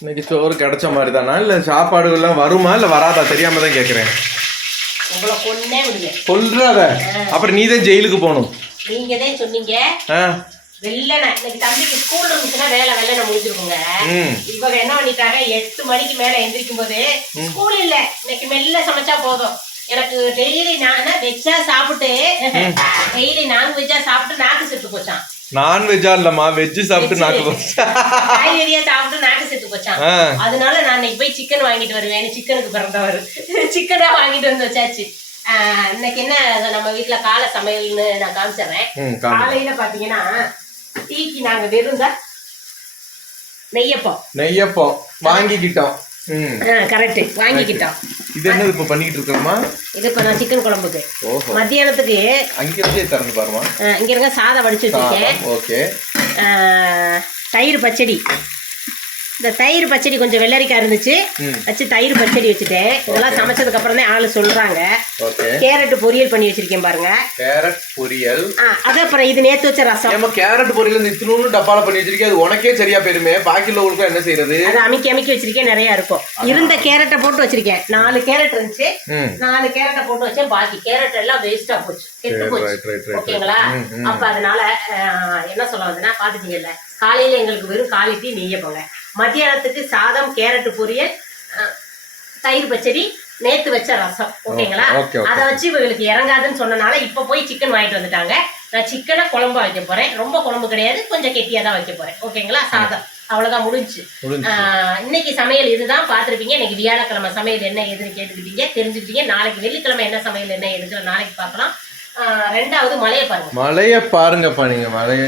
இன்னைக்கு சோறு கிடைச்ச மாதிரி தானா இல்ல சாப்பாடுகள்லாம் வருமா இல்ல வராதா தெரியாம தான் கேக்குறேன். உங்களை கொன்னே விடுங்க. சொல்றாத. அப்புறம் நீ தான் ஜெயிலுக்கு போகணும். நீங்க தான் சொன்னீங்க. வெள்ளன இன்னைக்கு தம்பிக்கு ஸ்கூல் இருந்துச்சுன்னா வேலை வெள்ளன முடிஞ்சிருக்குங்க. இவங்க என்ன பண்ணிட்டாங்க 8 மணிக்கு மேல எந்திரிக்கும் போது ஸ்கூல் இல்ல இன்னைக்கு மெல்ல சமைச்சா போதும். எனக்கு டெய்லி நான் வெஜ்ஜா சாப்பிட்டு டெய்லி நான்வெஜ்ஜா சாப்பிட்டு நாக்கு செத்து போச்சான். நான்வெஜ்ஜா இல்லம்மா வெஜ் சாப்பிட்டு நாக்கு போச்சான். காய்கறியா சாப்பிட்டு நாக்கு செத்து போச்சான். அதனால நான் இன்னைக்கு போய் சிக்கன் வாங்கிட்டு வருவேன். சிக்கனுக்கு பிறந்தவர் சிக்கனா வாங்கிட்டு வந்து வச்சாச்சு. இன்னைக்கு என்ன நம்ம வீட்டுல காலை சமையல்னு நான் காமிச்சிடுறேன். காலையில பாத்தீங்கன்னா டீக்கு நாங்க வெறும் நெய்யப்பம் வாங்கிக்கிட்டோம். கரெக்ட் வாங்கிக்கிட்டோம். இது என்ன இப்ப பண்ணிட்டு இருக்கோமா? இது இப்ப நான் சிக்கன் குழம்புக்கு மத்தியானத்துக்கு அங்க இருந்தே திறந்து பாருமா. இங்க இருக்க சாதம் வடிச்சு வச்சிருக்கேன். ஓகே. தயிர் பச்சடி. இந்த தயிர் பச்சடி கொஞ்சம் வெள்ளரிக்காய் இருந்துச்சு வச்சு தயிர் பச்சடி வச்சுட்டேன். இதெல்லாம் சமைச்சதுக்கு அப்புறம் தான் ஆளு சொல்றாங்க. கேரட் பொரியல் பண்ணி வச்சிருக்கேன் பாருங்க. கேரட் பொரியல். அது அப்புறம் இது நேத்து வச்ச ரசம். நம்ம கேரட் பொரியல் இத்தனூன்னு டப்பால பண்ணி வச்சிருக்கேன். அது உனக்கே சரியா போயிருமே. பாக்கில உங்களுக்கு என்ன செய்யறது? அது அமைக்கி வச்சிருக்கேன். நிறைய இருக்கும். இருந்த கேரட்டை போட்டு வச்சிருக்கேன். 4 கேரட் இருந்துச்சு. 4 கேரட்டை போட்டு வச்சேன். பாக்கி கேரட் எல்லாம் வேஸ்டா போச்சு, கெட்டு போச்சு. ஓகேங்களா? அப்ப அதனால என்ன சொல்ல வந்தேன்னா பாத்துட்டீங்கல்ல, காலையில எங்களுக்கு வெறும் காலிட்டி நெய்யப்பங்க. மத்தியானத்துக்கு சாதம், கேரட் பொரியல், தயிர் பச்சடி, நேத்து வச்ச ரசம். ஓகேங்களா? அதை வச்சு இவங்களுக்கு இறங்காதுன்னு சொன்னனால இப்ப போய் சிக்கன் வாங்கிட்டு வந்துட்டாங்க. நான் சிக்கனை குழம்பு வைக்க போறேன். ரொம்ப குழம்பு கிடையாது, கொஞ்சம் கெட்டியா தான் வைக்க போறேன். ஓகேங்களா? சாதம் அவ்வளவுதான் முடிஞ்சு. இன்னைக்கு சமையல் இதுதான் பாத்திருப்பீங்க. இன்னைக்கு வியாழக்கிழமை சமையல் என்ன ஏதுன்னு கேட்டுக்கிட்டீங்க, தெரிஞ்சுக்கிட்டீங்க. நாளைக்கு வெள்ளிக்கிழமை என்ன சமையல் என்ன ஏதுன்னு நாளைக்கு பார்க்கலாம். ரெண்டாவது மழையை பாருங்க. மழைய பாருங்கப்பா நீங்க. மழை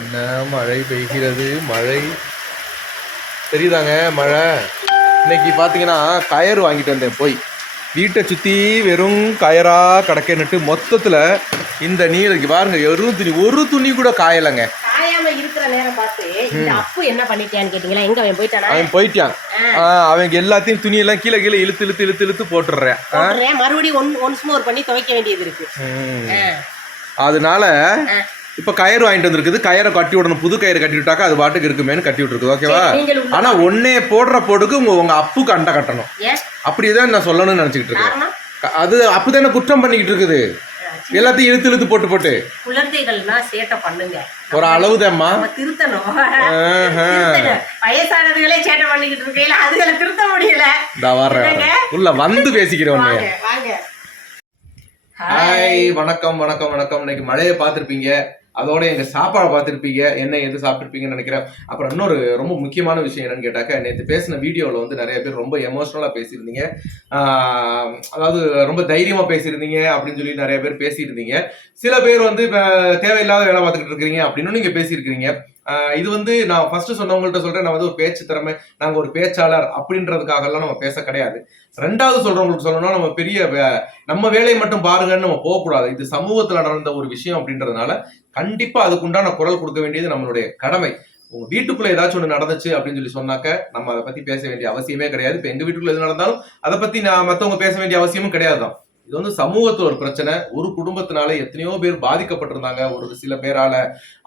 என்ன மழை பெய்கிறது. மழை தெரியுதாங்க. மழை இன்னைக்கு பார்த்தீங்கன்னா கயர் வாங்கிட்டு வந்தேன். போய் வீட்டை சுற்றி வெறும் கயரா கிடக்கன்னுட்டு மொத்தத்தில் இந்த நீருக்கு பாருங்க ஒரு துணி கூட காயலைங்க. காயாம இருக்கிற நேரம் பார்த்து இந்த அப்பு என்ன பண்ணிட்டான்னு கேட்டீங்களா? எங்க அவன் போயிட்டானா? அவன் போயிட்டான். அவங்க எல்லாத்தையும் துணியெல்லாம் கீழே இழுத்து போட்டுடுறேன். மறுபடியும் ஒன்ஸ் மோர் பண்ணி துவைக்க வேண்டியது இருக்கு. அதனால இப்ப கயிறு வாங்கிட்டு வந்திருக்குது. கயிறை கட்டி விடணும். புது கயிறு கட்டி விட்டாக்கா அது பாட்டுக்கு இருக்குமேனு கட்டி விட்டுருக்கு. ஓகேவா? ஆனா ஒன்னே போடுற போடுக்கு உங்க அப்புக்கு அண்டை கட்டணும். அப்படிதான் நான் சொல்லணும்னு நினைச்சுக்கிட்டு இருக்கேன். அது அப்புதானே குற்றம் பண்ணிக்கிட்டு இருக்குது. எல்லாத்தையும் இழுத்து போட்டு குழந்தைகள்னா சேட்டை பண்ணுங்க. ஒரு அளவுதான்மா திருத்தணும். வயசானதுகளே சேட்டை பண்ணிக்கிட்டு இருக்கையில அதுகளை திருத்த முடியல. உள்ள வந்து பேசிக்கிறோம். ஹாய், வணக்கம். இன்னைக்கு மழையை பார்த்துருப்பீங்க. அதோட எங்க சாப்பாடை பார்த்துருப்பீங்க. என்ன எது சாப்பிட்டுருப்பீங்கன்னு நினைக்கிறேன். அப்புறம் இன்னொரு ரொம்ப முக்கியமான விஷயம் என்னன்னு கேட்டாக்க, நேற்று பேசின வீடியோவில் வந்து நிறைய பேர் ரொம்ப எமோஷனலா பேசியிருந்தீங்க. அதாவது ரொம்ப தைரியமா பேசியிருந்தீங்க அப்படின்னு சொல்லி நிறைய பேர் பேசியிருந்தீங்க. சில பேர் வந்து தேவையில்லாத வேலை பார்த்துக்கிட்டு இருக்கிறீங்க அப்படின்னு நீங்க பேசியிருக்கிறீங்க. இது வந்து நான் ஃபர்ஸ்ட் சொன்னவங்கள்ட்ட சொல்றேன், நான் வந்து ஒரு பேச்சு திறமை, நாங்க ஒரு பேச்சாளர் அப்படின்றதுக்காக எல்லாம் நம்ம பேச கிடையாது. ரெண்டாவது சொல்றவங்களுக்கு சொல்லணும்னா, நம்ம பெரிய நம்ம வேலையை மட்டும் பாருங்கன்னு நம்ம போகக்கூடாது. இது சமூகத்துல நடந்த ஒரு விஷயம் அப்படின்றதுனால கண்டிப்பா அதுக்குண்டான குரல் கொடுக்க வேண்டியது நம்மளுடைய கடமை. உங்க வீட்டுக்குள்ள ஏதாச்சும் ஒண்ணு நடந்துச்சு அப்படின்னு சொல்லி சொன்னாக்க நம்ம அதை பத்தி பேச வேண்டிய அவசியமே கிடையாது. இப்ப எங்க வீட்டுக்குள்ள எது நடந்தாலும் அதை பத்தி நான் மத்தவங்க பேச வேண்டிய அவசியமும் கிடையாதுதான். இது வந்து சமூகத்துல ஒரு பிரச்சனை. ஒரு குடும்பத்தினால எத்தனையோ பேர் பாதிக்கப்பட்டிருந்தாங்க ஒரு சில பேரால.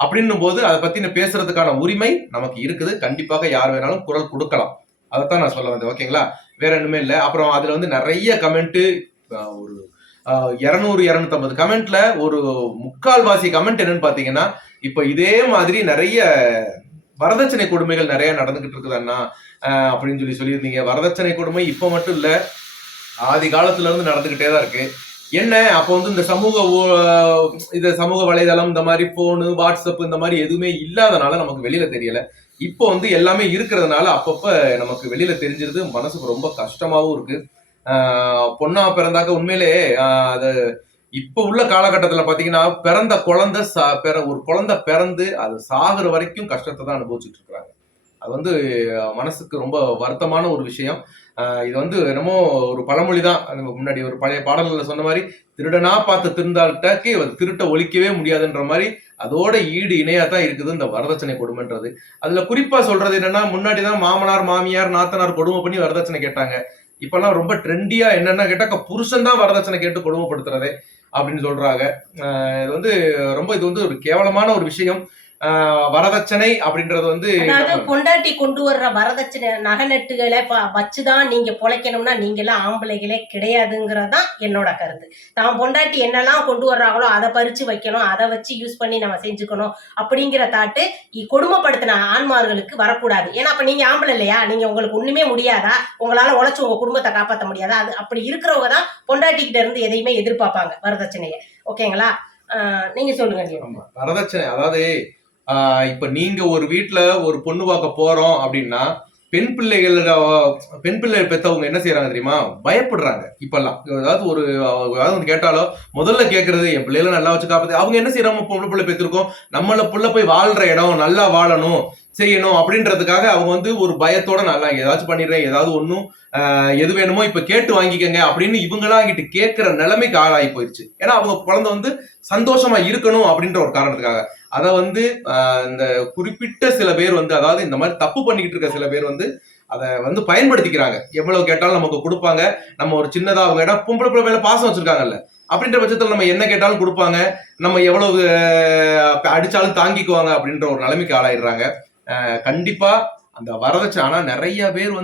அப்படின்னும் போது அதை பத்தி பேசுறதுக்கான உரிமை நமக்கு இருக்குது. கண்டிப்பாக யார் வேணாலும் குரல் கொடுக்கலாம். அதைத்தான் நான் சொல்ல வந்தேன். ஓகேங்களா? வேற ஒண்ணுமே இல்லை. அப்புறம் அதுல வந்து நிறைய கமெண்ட், ஒரு 200-250 கமெண்ட்ல ஒரு 3/4 கமெண்ட் என்னன்னு பாத்தீங்கன்னா, இப்ப இதே மாதிரி நிறைய வரதட்சணை கொடுமைகள் நிறைய நடந்துகிட்டு இருக்குதுன்னா அப்படின்னு சொல்லியிருந்தீங்க. வரதட்சணை கொடுமை இப்ப மட்டும் இல்ல, ஆதி காலத்துல இருந்து நடந்துகிட்டே தான் இருக்கு. என்ன அப்போ வந்து இந்த சமூக வலைதளம், இந்த மாதிரி போனு, வாட்ஸ்அப் இந்த மாதிரி எதுவுமே இல்லாதனால நமக்கு வெளியில தெரியல. இப்போ வந்து எல்லாமே இருக்கிறதுனால அப்பப்ப நமக்கு வெளியில தெரிஞ்சிருது. மனசுக்கு ரொம்ப கஷ்டமாவும் இருக்கு. பொண்ணா பிறந்தாக்க உண்மையிலே அது இப்ப உள்ள காலகட்டத்துல பாத்தீங்கன்னா, பிறந்த குழந்தை ஒரு குழந்தை பிறந்து அது சாகுற வரைக்கும் கஷ்டத்தை தான் அனுபவிச்சுட்டு இருக்கிறாங்க. அது வந்து மனசுக்கு ரொம்ப வருத்தமான ஒரு விஷயம். இது வந்து என்னமோ ஒரு பழமொழிதான். முன்னாடி ஒரு பழைய பாடல்களை சொன்ன மாதிரி, திருடனா பார்த்து திருந்தால்ட்டாக்கி திருட்ட ஒழிக்கவே முடியாதுன்ற மாதிரி அதோட ஈடு இணையா தான் இருக்குது இந்த வரதட்சணை கொடுமைன்றது. அதுல குறிப்பா சொல்றது என்னன்னா, முன்னாடிதான் மாமனார், மாமியார், நாத்தனார் கொடுமை பண்ணி வரதட்சணை கேட்டாங்க. இப்பெல்லாம் ரொம்ப ட்ரெண்டியா என்னன்னா கேட்டாக்க புருஷன் தான் வரதட்சணை கேட்டு கொடுமைப்படுத்துறதே அப்படின்னு சொல்றாங்க. இது வந்து ரொம்ப ஒரு கேவலமான ஒரு விஷயம். வரதட்சணை அப்படின்றது வந்து அதாவது பொண்டாட்டி கொண்டு வர்ற வரதட்சணை நகை நட்டுகளை வச்சுதான் நீங்க பொழைக்கணும்னா நீங்க எல்லாம் ஆம்பளைகளே கிடையாதுங்கிறதான் என்னோட கருத்து. தான் பொண்டாட்டி என்னெல்லாம் கொண்டு வர்றாங்களோ அதை பறிச்சு வைக்கணும், அதை வச்சு யூஸ் பண்ணி நம்ம செஞ்சுக்கணும் அப்படிங்கிற தாட்டு கொடுமைப்படுத்தின ஆண்மார்களுக்கு வரக்கூடாது. ஏன்னா அப்ப நீங்க ஆம்பளை இல்லையா, நீங்க உங்களுக்கு ஒண்ணுமே முடியாதா, உங்களால உழைச்சு உங்க குடும்பத்தை காப்பாற்ற முடியாதா? அது அப்படி இருக்கிறவங்க தான் பொண்டாட்டி கிட்ட இருந்து எதையுமே எதிர்பார்ப்பாங்க வரதட்சணையை. ஓகேங்களா? நீங்க சொல்லுங்க. வரதட்சணை அதாவது இப்ப நீங்க ஒரு வீட்டுல ஒரு பொண்ணு பார்க்க போறோம் அப்படின்னா பெண் பிள்ளை பெத்தவங்க என்ன செய்யறாங்க தெரியுமா, பயப்படுறாங்க இப்பெல்லாம். அதாவது கேட்டாலோ முதல்ல கேட்கறது என் பிள்ளைகளை நல்லா வச்சு காப்பாத்து. அவங்க என்ன செய்யறாங்க, பொம்பளை பிள்ளை பெற்றிருக்கோம், நம்மள புள்ள போய் வாழ்ற இடம் நல்லா வாழணும் செய்யணும் அப்படின்றதுக்காக அவங்க ஒரு பயத்தோட நல்லா ஏதாச்சும் பண்ணிடுறேன், ஏதாவது ஒன்னும் எது வேணுமோ இப்ப கேட்டு வாங்கிக்கங்க அப்படின்னு இவங்கெல்லாம் கிட்ட கேட்கிற நிலைமைக்கு ஆளாகி போயிடுச்சு. ஏன்னா அவங்க குழந்தை சந்தோஷமா இருக்கணும் அப்படின்ற ஒரு காரணத்துக்காக அதை இந்த குறிப்பிட்ட சில பேர் அதாவது இந்த மாதிரி தப்பு பண்ணிக்கிட்டு இருக்க சில பேர் அதை பயன்படுத்திக்கிறாங்க. எவ்வளவு கேட்டாலும் நமக்கு கொடுப்பாங்க. நம்ம ஒரு சின்னதா அவங்க இடம் பொம்பளை பிள்ளை மேல பாசம் வச்சிருக்காங்கல்ல, அப்படின்ற பட்சத்துல நம்ம என்ன கேட்டாலும் கொடுப்பாங்க, நம்ம எவ்வளவு அடிச்சாலும் தாங்கிக்குவாங்க அப்படின்ற ஒரு நிலைமைக்கு ஆளாயிடுறாங்க. கண்டிப்பா அந்த வரதட்சணை, ஆனா நிறைய பேர்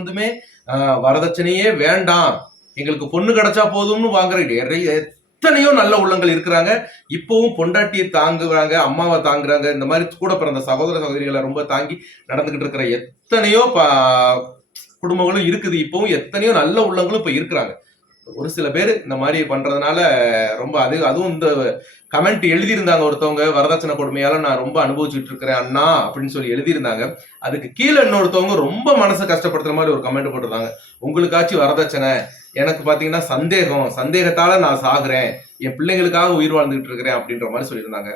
வரதட்சணையே வேண்டாம், எங்களுக்கு பொண்ணு கிடைச்சா போதும்னு வாங்குற எத்தனையோ நல்ல உள்ளங்கள் இருக்கிறாங்க. இப்பவும் பொண்டாட்டியை தாங்குறாங்க, அம்மாவை தாங்குறாங்க, இந்த மாதிரி கூட பிறந்த சகோதர சகோதரிகளை ரொம்ப தாங்கி நடந்துகிட்டு இருக்கிற எத்தனையோ குடும்பங்களும் இருக்குது. இப்பவும் எத்தனையோ நல்ல உள்ளங்களும் இப்ப இருக்கிறாங்க. ஒரு சில பேர் இந்த மாதிரி பண்றதுனால ரொம்ப அதுவும் இந்த கமெண்ட் எழுதியிருந்தாங்க ஒருத்தவங்க, வரதட்சணை கொடுமையால நான் ரொம்ப அனுபவிச்சுட்டு இருக்கிறேன் அண்ணா அப்படின்னு சொல்லி எழுதியிருந்தாங்க. அதுக்கு கீழே இன்னொருத்தவங்க ரொம்ப மனசை கஷ்டப்படுத்துற மாதிரி ஒரு கமெண்ட் போட்டிருந்தாங்க, உங்களுக்காச்சும் வரதட்சணை, எனக்கு பாத்தீங்கன்னா சந்தேகத்தால நான் சாகுறேன், என் பிள்ளைங்களுக்காக உயிர் வாழ்ந்துகிட்டு இருக்கிறேன் அப்படின்ற மாதிரி சொல்லியிருந்தாங்க.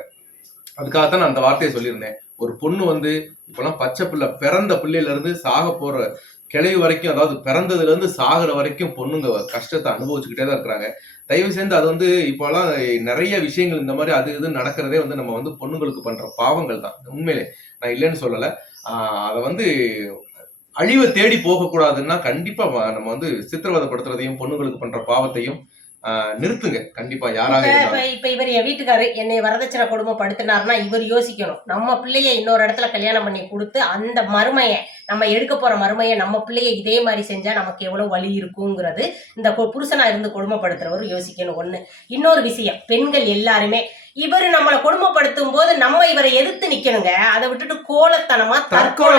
அதுக்காகத்தான் நான் அந்த வார்த்தையை சொல்லியிருந்தேன். ஒரு பொண்ணு இப்பெல்லாம் பச்சை பிள்ளை பிறந்த பிள்ளையில இருந்து சாக போற கிளை வரைக்கும், அதாவது பிறந்ததுல இருந்து சாகுற வரைக்கும் பொண்ணுங்க கஷ்டத்தை அனுபவிச்சுக்கிட்டே தான் இருக்கிறாங்க. தயவு செய்து அது இப்போலாம் நிறைய விஷயங்கள் இந்த மாதிரி அது இது நடக்கிறதே நம்ம பொண்ணுங்களுக்கு பண்ற பாவங்கள் தான். உண்மையிலே நான் இல்லைன்னு சொல்லல. அதை அழிவை தேடி போகக்கூடாதுன்னா கண்டிப்பா நம்ம சித்திரவதைப்படுத்துறதையும் பொண்ணுங்களுக்கு பண்ற பாவத்தையும் நிறுத்துங்க. கண்டிப்பா யாராக இப்ப இவர் என் வீட்டுக்காரு என்னை வரதட்சணை கொடுமைப்படுத்தினார்னா இவர் யோசிக்கணும், நம்ம பிள்ளைய இன்னொரு இடத்துல கல்யாணம் பண்ணி கொடுத்து அந்த மருமையை நம்ம எடுக்க போற மருமையை நம்ம பிள்ளைய இதே மாதிரி செஞ்சா நமக்கு எவ்வளவு வலி இருக்குங்கிறது இந்த புருஷனா இருந்து கொடுமைப்படுத்துறவர் யோசிக்கணும். ஒண்ணு. இன்னொரு விஷயம், பெண்கள் எல்லாருமே இவர் நம்மளை கொடுமைப்படுத்தும் போது நம்ம இவரை எதிர்த்து நிக்கணுங்க. அதை விட்டுட்டு கோலத்தனமா தற்கொலை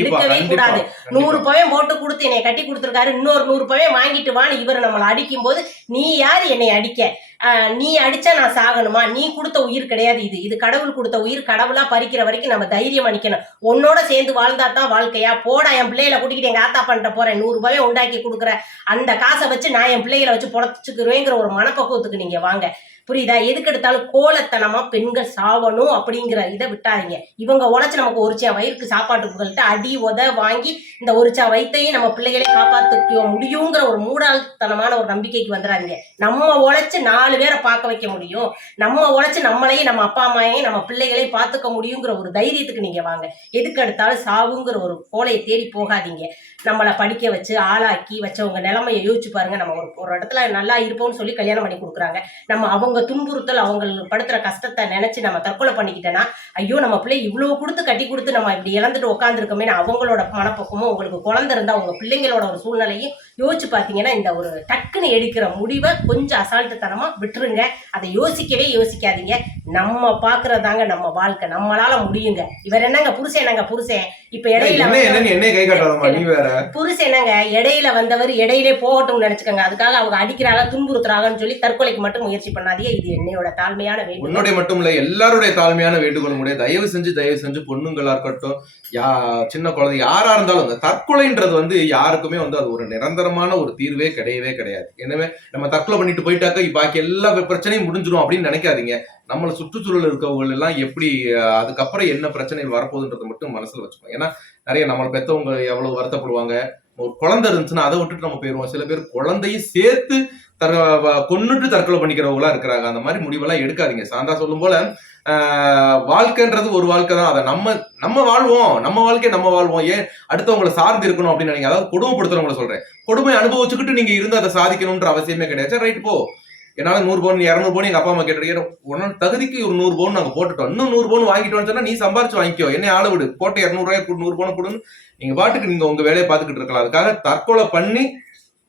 எடுக்கவே கூடாது. 100 பவன் போட்டு கொடுத்து என்னை கட்டி கொடுத்துருக்காரு, இன்னொரு 100 பவன் வாங்கிட்டு வான்னு இவர் நம்மளை அடிக்கும் போது நீ யார் என்னை அடிக்க, நீ அடிச்சா நான் சாகணுமா, நீ கொடுத்த உயிர் கிடையாது, இது கடவுள் கொடுத்த உயிர், கடவுளா பறிக்கிற வரைக்கும் நம்ம தைரியம் அணிக்கணும். உன்னோட சேர்ந்து வாழ்ந்தா தான் வாழ்க்கையா, போடா என் பிள்ளைகளை கூட்டிக்கிட்டு எங்க ஆத்தா பண்ணிட்ட போறேன், 100 ரூபாய் உண்டாக்கி கொடுக்குற அந்த காசை வச்சு நான் என் பிள்ளைகளை வச்சு பொழைச்சுக்குருவேங்கிற ஒரு மனப்பக்குவத்துக்கு நீங்க வாங்க. புரியுதா? எதுக்கு எடுத்தாலும் கோலத்தனமா பெண்கள் சாவணும் அப்படிங்கிற இதை விட்டாதீங்க. இவங்க உழைச்சு நமக்கு ஒருச்சா வயிறுக்கு சாப்பாட்டுக்கிட்ட அடி உத வாங்கி இந்த ஒருச்சா வயிற்றையும் நம்ம பிள்ளைகளை காப்பாற்ற முடியுங்கிற ஒரு மூடாள்தனமான ஒரு நம்பிக்கைக்கு வந்துடாதீங்க. நம்ம உழைச்சு 4 பேரை பார்க்க வைக்க முடியும், நம்ம உழைச்சு நம்மளையும் நம்ம அப்பா அம்மாவையும் நம்ம பிள்ளைகளையும் பார்த்துக்க முடியுங்கிற ஒரு தைரியத்துக்கு நீங்க வாங்க. எதுக்கு எடுத்தாலும் சாவுங்கிற ஒரு கோலையை தேடி போகாதீங்க. நம்மளை படிக்க வச்சு ஆளாக்கி வச்சவங்க நிலைமையை யோசிச்சு பாருங்க. நம்ம ஒரு இடத்துல நல்லா இருப்போம்னு சொல்லி கல்யாணம் பண்ணி கொடுக்குறாங்க, நம்ம அவங்க துன்புறுத்தல் அவங்க படுத்துற கஷ்டத்தை நினைச்சு நம்ம தற்கொலை பண்ணிக்கிட்டேன்னா ஐயோ நம்ம பிள்ளை இவ்வளவு கொடுத்து கட்டி கொடுத்து நம்ம இப்படி இழந்துட்டு உட்காந்துருக்கோமே, அவங்களோட மனப்பக்கமும் உங்களுக்கு குழந்தை இருந்தா உங்க பிள்ளைங்களோட ஒரு சூழ்நிலையும் யோசிச்சு பார்த்தீங்கன்னா இந்த ஒரு டக்குன்னு எடுக்கிற முடிவை கொஞ்சம் அசால்ட்டுத்தனமா விட்டுருங்க. அதை யோசிக்கவே யோசிக்காதீங்க. நம்ம பாக்குறதாங்க நம்ம வாழ்க்கை, நம்மளால முடியுங்க. இவர் என்னங்க புருஷன் இப்ப இடையில புருஷன் என்னங்க இடையில வந்தவர் இடையிலே போகட்டும் நினைச்சுக்கோங்க. அதுக்காக அவங்க அடிக்கிறாங்க துன்புறுத்துறாங்கன்னு சொல்லி தற்கொலைக்கு மட்டும் முயற்சி பண்ணாதீங்க. இது என்னோட தாழ்மையான வேண்டுகோள். உன்னுடைய மட்டும் இல்ல எல்லாருடைய தாழ்மையான வேண்டுகோள் முடியாது. தயவு செஞ்சு பொண்ணுங்களா இருக்கட்டும், சின்ன குழந்தை யாரா இருந்தாலும் இந்த தற்கொலைன்றது யாருக்குமே அது ஒரு நிரந்தரமான ஒரு தீர்வே கிடையாது. எனவே நம்ம தற்கொலை பண்ணிட்டு போயிட்டாக்க பாக்கி எல்லா பிரச்சனையும் முடிஞ்சிடும் அப்படின்னு நினைக்காதீங்க. நம்மள சுற்றுச்சூழல் இருக்கவங்க எல்லாம் எப்படி அதுக்கப்புறம் என்ன பிரச்சனைகள் வரப்போகுதுன்றதை மட்டும் மனசுல வச்சுக்கோங்க. ஏன்னா நிறைய நம்மளை பெத்தவங்க எவ்வளவு வருத்தப்படுவாங்க. ஒரு குழந்தை இருந்துச்சுன்னா அதை விட்டுட்டு நம்ம போயிடுவோம். சில பேர் குழந்தையும் சேர்த்து கொன்னுட்டு தற்கொலை பண்ணிக்கிறவங்களா இருக்கிறாங்க. அந்த மாதிரி முடிவெல்லாம் எடுக்காதீங்க. சாந்தா சொல்லும் போல வாழ்க்கைன்றது ஒரு வாழ்க்கை தான். அதை நம்ம வாழ்வோம், நம்ம வாழ்க்கையை நம்ம வாழ்வோம். ஏன் அடுத்தவங்களை சார்ந்து இருக்கணும் அப்படின்னு நினைங்க. அதாவது கொடுமைப்படுத்துறவங்களை சொல்றேன். கொடுமை அனுபவிச்சுக்கிட்டு நீங்க இருந்து அதை சாதிக்கணும்ன்ற அவசியமே கிடையாது. ரைட் போ, என்னால 100 பவுன் 200 பவுன் எங்க அப்பா அம்மா கேட்டு உன்னோட தகுதிக்கு ஒரு 100 பவுன் நாங்க போட்டுட்டோம், இன்னும் 100 பவுன் வாங்கிட்டோம்னு சொன்னா நீ சம்பாரிச்சு வாங்கிக்கோ, என்ன ஆள விடு, போட்டு 200 ரூபாய் 100 பவுன் கொடுன்னு நீங்க பாட்டுக்கு நீங்க உங்க வேலையை பாத்துக்கிட்டு இருக்கலாம். அதுக்காக தற்கொலை பண்ணி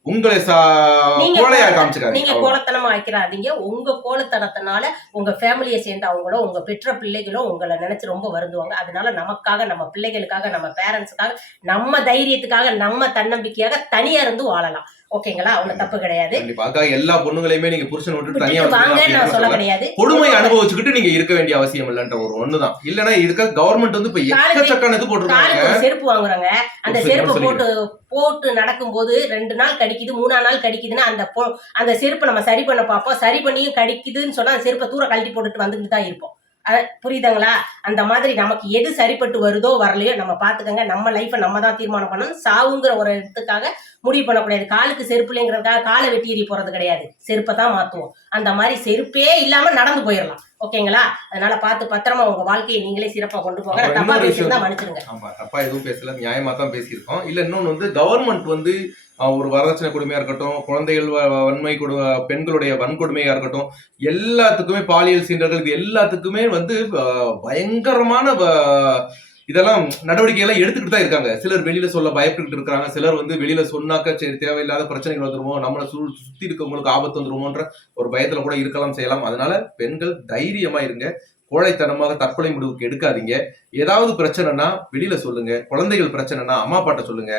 உங்களை கோழையா காமிச்சுக்காதீங்க. நீங்க கோலத்தனமா ஆக்கிறாதீங்க. உங்க கோலத்தனத்தினால உங்க ஃபேமிலியை சேர்ந்தவங்களோ உங்க பெற்ற பிள்ளைகளோ உங்களை நினைச்சு ரொம்ப வருந்துவாங்க. அதனால நமக்காக, நம்ம பிள்ளைகளுக்காக, நம்ம பேரண்ட்ஸுக்காக, நம்ம தைரியத்துக்காக, நம்ம தன்னம்பிக்கையாக தனியா இருந்து வாழலாம். ஓகேங்களா? ஒண்ணு தப்பு கிடையாது. எல்லா பொண்ணுங்களையுமே நீங்க புருஷன் விட்டு தனியா வாங்க நான் சொல்ல கிடையாது. கொடுமை அனுபவிச்சுக்கிட்டு நீங்க இருக்க வேண்டிய அவசியம் இல்லன்ற ஒரு ஒண்ணுதான். இல்லன்னா இருக்க கவர்மெண்ட் வந்து இப்ப எக்கச்சக்கானது போட்டுருக்காங்க. செருப்பு வாங்குறாங்க, அந்த செருப்பு போட்டு நடக்கும்போது 2 நாள் கடிக்குது, 3ஆம் நாள் கடிக்குதுன்னா அந்த செருப்பை நம்ம சரி பண்ண பார்ப்போம். சரி பண்ணியும் கடிக்குதுன்னு சொன்னா அந்த செருப்பை தூர கழட்டி போட்டுட்டு வந்துட்டு தான் இருப்போம். புரியுதுங்களா? அந்த மாதிரி நமக்கு எது சரிப்பட்டு வருதோ வரலையோ நம்ம பாத்துக்கங்க. நம்ம லைஃபை நம்ம தான் தீர்மானம் பண்ணணும். சாவுங்கிற ஒரு இடத்துக்காக முடிவு பண்ணக்கூடாது. காலுக்கு செருப்பு இல்லைங்கிறதுக்காக காலை வெட்டி எறி போறது கிடையாது. செருப்பை தான் மாத்துவோம். அந்த மாதிரி செருப்பே இல்லாம நடந்து போயிடலாம். ஓகேங்களா? அதனால பார்த்து பத்திரமா உங்க வாழ்க்கையை நீங்களே சிறப்பா கொண்டு போங்க. தப்பா பேசியிருந்தா மன்னிச்சிருங்க. ஆமா, தப்பா எதுவும் பேசல, நியாயமா தான் பேசியிருக்கோம். இல்ல இன்னொன்னு வந்து கவர்மெண்ட் வந்து ஒரு வரதட்சணை கொடுமையா இருக்கட்டும், குழந்தைகள் வன்மை பெண்களுடைய வன்கொடுமையா இருக்கட்டும், எல்லாத்துக்குமே பாலியல் சீண்டர்கள், இது எல்லாத்துக்குமே வந்து பயங்கரமான இதெல்லாம் நடவடிக்கை எல்லாம் எடுத்துக்கிட்டு தான் இருக்காங்க. சிலர் வெளியில சொல்ல பயப்பட்டு இருக்காங்க. சிலர் வந்து வெளியில சொன்னாக்க சரி தேவையில்லாத பிரச்சனைகள் வந்துருமோ, நம்மளை சுத்தி இருக்கவங்களுக்கு ஆபத்து வந்துருமோன்ற ஒரு பயத்துல கூட இருக்கலாம் செய்யலாம். அதனால பெண்கள் தைரியமா இருங்க, கோழைத்தனமாக தற்கொலை முடிவுக்கு எடுக்காதீங்க. ஏதாவது பிரச்சனைனா வெளியில சொல்லுங்க. குழந்தைகள் பிரச்சனைனா அம்மா அப்பாட்ட சொல்லுங்க.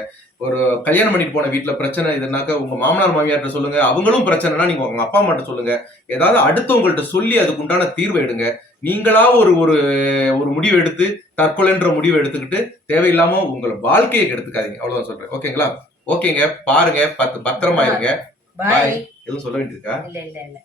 ஒரு கல்யாணம் பண்ணிட்டு போன வீட்டுல பிரச்சனை இதுனாக்க உங்க மாமனார் மாமியார்ட்ட சொல்லுங்க. அவங்களும் பிரச்சனைனா நீங்க உங்க அப்பா அம்மாட்ட சொல்லுங்க. ஏதாவது அடுத்தவங்கள்ட்ட சொல்லி அதுக்கு உண்டான தீர்வு எடுங்க. நீங்களா ஒரு ஒரு முடிவு எடுத்து தற்கொலைன்ற முடிவு எடுத்துக்கிட்டு தேவையில்லாம உங்களை வாழ்க்கையை எடுத்துக்காதீங்க. அவ்வளவுதான் சொல்றேன். ஓகேங்களா? ஓகேங்க, பாருங்க, பத்திரமா இருங்க. பாய். எதுவும் சொல்ல வேண்டியிருக்கா? இல்ல.